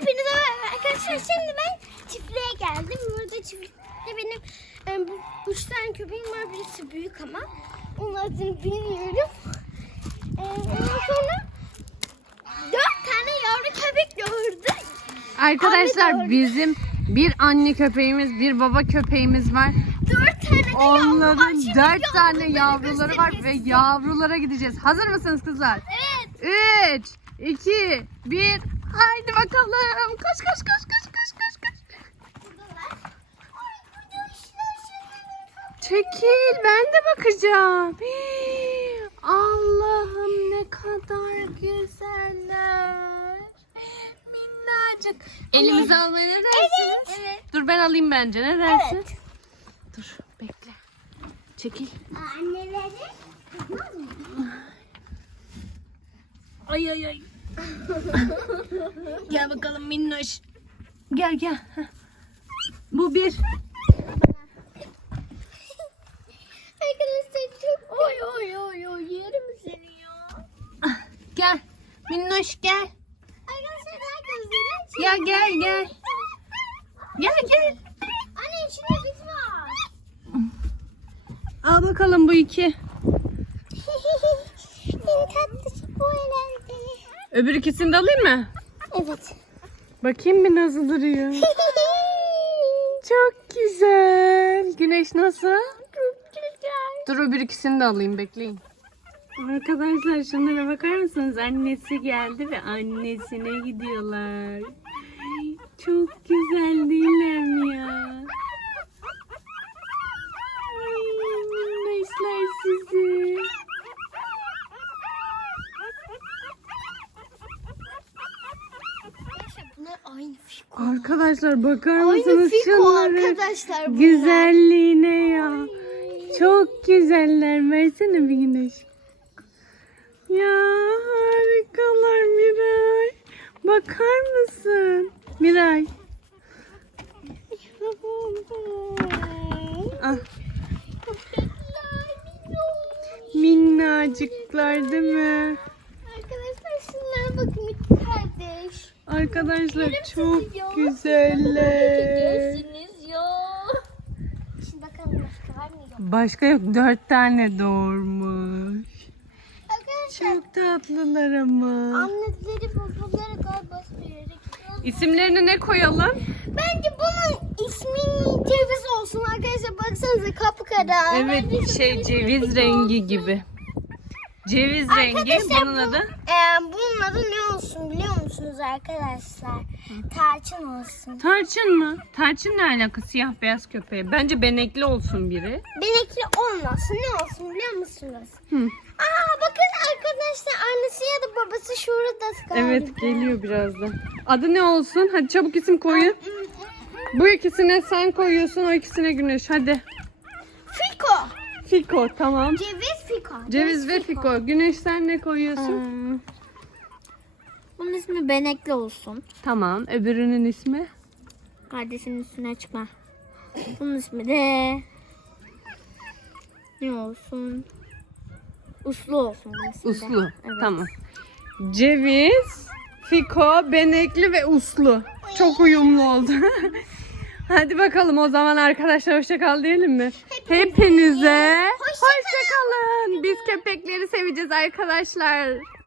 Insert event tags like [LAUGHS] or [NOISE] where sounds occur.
Hepinize arkadaşlar. Şimdi ben çiftliğe geldim. Burada çiftlikte benim e, bu, üç tane köpeğim var. Birisi büyük ama. Onun adını bilmiyorum. E, ondan sonra dört tane yavru köpek doğurdu. Arkadaşlar Anne bizim bir anne köpeğimiz, bir baba köpeğimiz var. Dört tane de yavru var. Onların Şimdi dört tane yavruları var ve göstereceğiz. yavrulara gideceğiz. Hazır mısınız kızlar? Evet. 3, 2, 1. Haydi bakalım. Koş koş koş koş koş koş koş. Çekil ben de bakacağım. Hii, Allah'ım ne kadar güzeller. Minnacık. Elimize almaya ne dersiniz? Evet. Dur ben alayım bence ne dersin? Evet. Dur bekle. Çekil. Anneleri? Ay ay ay. Gel bakalım minnoş. Gel gel. Bu bir. Arkadaşlar çok oy oy oy oy yerim seni ya. Gel. Minnoş gel. Arkadaşlar herkes yerim Gel gel gel. Gel. Anne içinde biz var. Al bakalım bu iki. [LAUGHS] en tatlısı bu herhalde. Öbür ikisini de alayım mı? Evet. Bakayım bir nasıl duruyor. [LAUGHS] Çok güzel. Güneş nasıl? çok güzel. Dur öbür ikisini de alayım bekleyin. Arkadaşlar şunlara bakar mısınız? Annesi geldi ve annesine gidiyorlar. Çok güzel değiller mi ya? Ay, minnoşlar sizi. Arkadaşlar bunlar aynı fiko. Arkadaşlar bakar Aynı mısınız fiko şunların arkadaşlar bunlar. güzelliğine ya? Çok güzeller. Versene bir güneş. Ya harikalar Miray. Bakar mısın? Miray. Ah, minnacıklar değil mi? Arkadaşlar şunlara bakın iki kardeş. Arkadaşlar çok güzeller. Şimdi bakalım başka var mı yok. Başka yok. Dört tane doğurmuş. Arkadaşlar Çok tatlılar ama. anneleri babaları galiba söyleyerek. İsimlerini ne koyalım? Bence bunun ismi ceviz olsun arkadaşlar. Baksanıza kapkara. Evet şey ceviz rengi gibi. Ceviz rengi Arkadaşlar bunun bu- adı. Ee, bunun adı ne olsun musunuz arkadaşlar? Tarçın olsun. Tarçın mı? Tarçın ne alaka siyah beyaz köpeğe? Bence benekli olsun biri. Benekli olmasın. Ne olsun biliyor musunuz? Hı. Aa bakın arkadaşlar annesi ya da babası şurada galiba. Evet geliyor birazdan. Adı ne olsun? Hadi çabuk isim koyun. Bu ikisine sen koyuyorsun o ikisine güneş hadi. Fiko. Fiko tamam. Ceviz Fiko. Ceviz ve Fiko. Güneş sen ne koyuyorsun? Hmm. Benekli olsun. Tamam. Öbürünün ismi? Kardeşinin üstüne çıkma. Bunun ismi de ne olsun? Uslu olsun. ismi. Uslu. Evet. Tamam. Ceviz, Fiko, Benekli ve Uslu. Çok uyumlu oldu. [LAUGHS] Hadi bakalım o zaman arkadaşlar hoşça kal diyelim mi? Hepinize hoşça kalın. Biz köpekleri seveceğiz arkadaşlar.